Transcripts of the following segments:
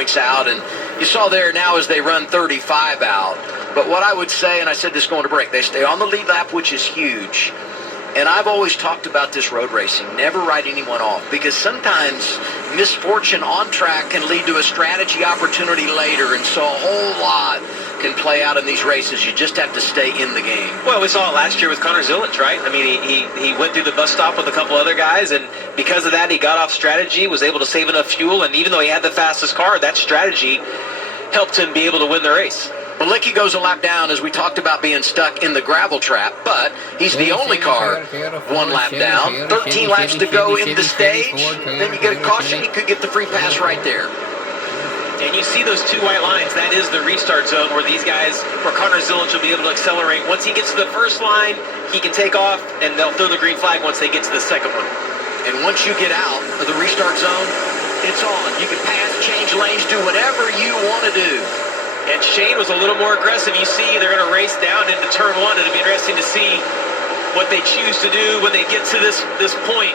out, and you saw there now as they run 35 out. But what I would say, and I said this going to break, they stay on the lead lap, which is huge. And I've always talked about this road racing, never write anyone off, because sometimes misfortune on track can lead to a strategy opportunity later, and so a whole lot can play out in these races. You just have to stay in the game. Well, we saw it last year with Connor Zilic, right? I mean, he went through the bus stop with a couple other guys, and because of that, he got off strategy, was able to save enough fuel, and even though he had the fastest car, that strategy helped him be able to win the race. Malicki goes a lap down, as we talked about being stuck in the gravel trap, but he's the only car one lap down. 13 laps to go in the stage. Then you get a caution, he could get the free pass right there. And you see those two white lines, that is the restart zone where these guys, where Connor Zilic will be able to accelerate. Once he gets to the first line, he can take off, and they'll throw the green flag once they get to the second one. And once you get out of the restart zone, it's on. You can pass, change lanes, do whatever you want to do. And Shane was a little more aggressive. You see they're going to race down into turn one. It'll be interesting to see what they choose to do when they get to this point.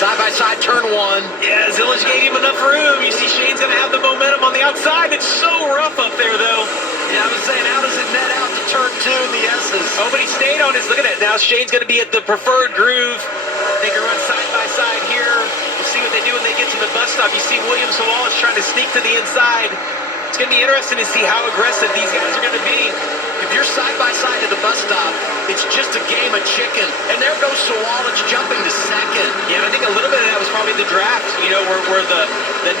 Side-by-side turn one. Yeah, Zilic gave him enough room. You see Shane's going to have the momentum on the outside. It's so rough up there, though. Yeah, I was saying, how does it net out to turn two in the S's? Oh, but he stayed on his. Look at that. Now Shane's going to be at the preferred groove. They can run side-by-side here. We'll see what they do when they get to the bus stop. You see Williams Wallace trying to sneak to the inside. It's going to be interesting to see how aggressive these guys are going to be. If you're side-by-side at the bus stop, it's just a game of chicken. And there goes Sawalich jumping to second. Yeah, I think a little bit of that was probably the draft, you know, where the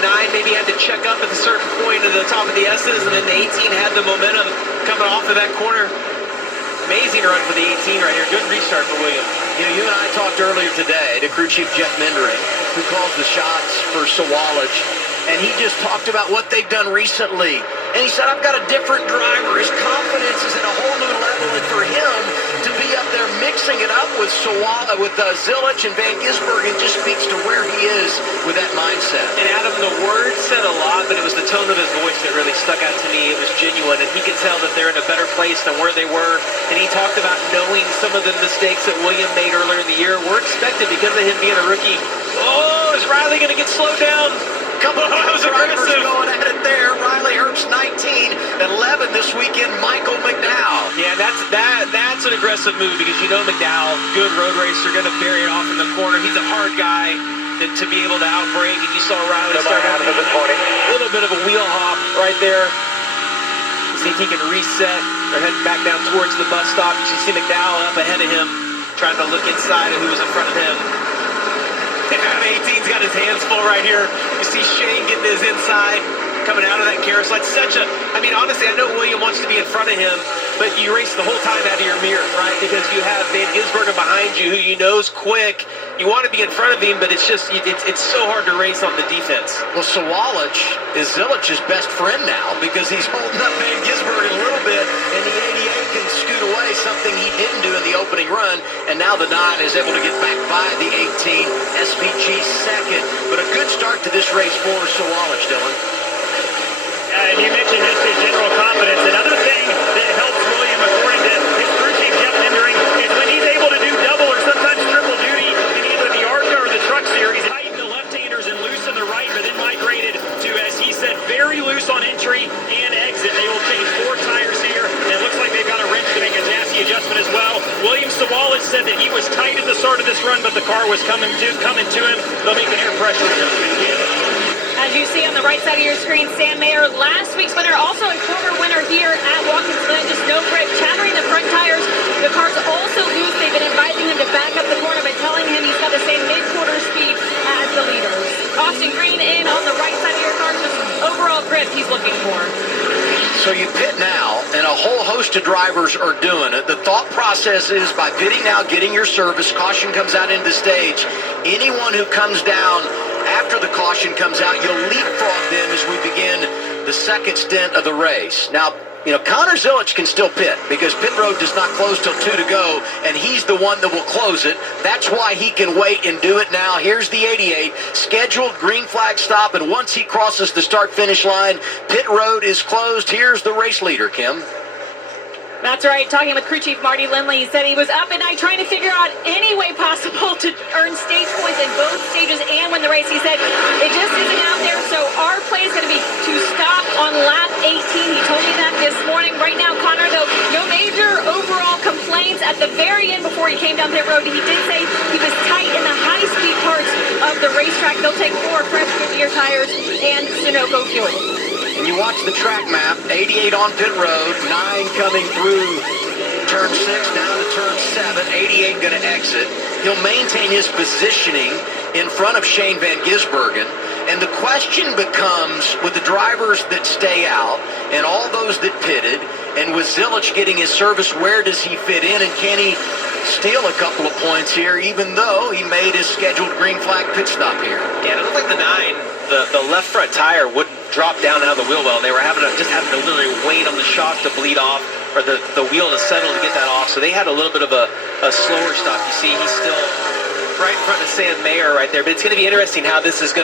9 maybe had to check up at a certain point at the top of the S's, and then the 18 had the momentum coming off of that corner. Amazing run for the 18 right here. Good restart for Williams. You know, you and I talked earlier today to crew chief Jeff Mendering, who calls the shots for Sawalich, and he just talked about what they've done recently. And he said, I've got a different driver. His confidence is at a whole new level, and for him to be up there mixing it up with Zilic and Van Gisbergen, it just speaks to where he is with that mindset. And Adam, the words said a lot, but it was the tone of his voice that really stuck out to me. It was genuine, and he could tell that they're in a better place than where they were. And he talked about knowing some of the mistakes that William made earlier in the year were expected because of him being a rookie. Oh, is Riley going to get slowed down? Couple of drivers going at it there. Riley Herbst 19, 11 this weekend. Michael McDowell. Yeah, that's an aggressive move because you know McDowell, good road racer, going to bury it off in the corner. He's a hard guy to be able to outbreak. And you saw Riley start out with a little bit of a wheel hop right there. See if he can reset or head back down towards the bus stop. You see McDowell up ahead of him, trying to look inside at who was in front of him. And 18's got his hands full right here. You see Shane getting his inside, coming out of that carousel. It's such a, I mean, honestly, I know William wants to be in front of him, but you race the whole time out of your mirror, right? Because you have Van Gisbergen behind you, who you know's quick. You want to be in front of him, but it's just, it's so hard to race on the defense. Well, Sawalich is Zilic's best friend now because he's holding up Van Gisbergen a little bit, and the 88 can scoot away, something he didn't do in the opening run, and now the 9 is able to get back by the 18, SVG second. But a good start to this race for Sawalich, Dylan. And you mentioned just his general confidence. Another thing that helps William, according to his crew chief Jeff Mendering, is when he's able to do double or sometimes triple duty in either the ARCA or the Truck Series. Tighten the left-handers and loosen the right, but then migrated to, as he said, very loose on entry and exit. They will change 4 tires here, and it looks like they've got a wrench to make a chassis adjustment as well. William Sawalich said that he was tight at the start of this run, but the car was coming to him. They'll make an air pressure adjustment again. As you see on the right side of your screen, Sam Mayer, last week's winner, also a former winner here at Watkins Glen, just no grip, chattering the front tires. The car's also loose. They've been advising him to back up the corner, but telling him he's got the same mid-quarter speed as the leaders. Caution green in on the right side of your car, just overall grip he's looking for. So you pit now, and a whole host of drivers are doing it. The thought process is by pitting now, getting your service, caution comes out into the stage. Anyone who comes down after the caution comes out, you'll leapfrog them as we begin the second stint of the race. Now, you know, Connor Zilic can still pit because pit road does not close till 2 to go, and he's the one that will close it. That's why he can wait and do it now. Here's the 88, scheduled green flag stop, and once he crosses the start-finish line, pit road is closed. Here's the race leader, Kim. That's right. Talking with crew chief Marty Lindley, he said he was up at night trying to figure out any way possible to earn stage points in both stages and win the race. He said it just isn't out there. So pit road. He did say he was tight in the high-speed parts of the racetrack. They'll take 4 fresh Goodyear tires and Sunoco fuel. And you watch the track map, 88 on pit road, 9 coming through turn 6 down to turn 7, 88 going to exit. He'll maintain his positioning in front of Shane Van Gisbergen. And the question becomes, with the drivers that stay out and all those that pitted, and with Zilich getting his service, where does he fit in? And can he steal a couple of points here, even though he made his scheduled green flag pit stop here? Yeah, it looked like the 9, the left front tire wouldn't drop down out of the wheel well. They were just having to literally wait on the shock to bleed off, or the wheel to settle to get that off. So they had a little bit of a slower stop. You see, he's still right in front of Sam Mayer right there. But it's going to be interesting how this is going to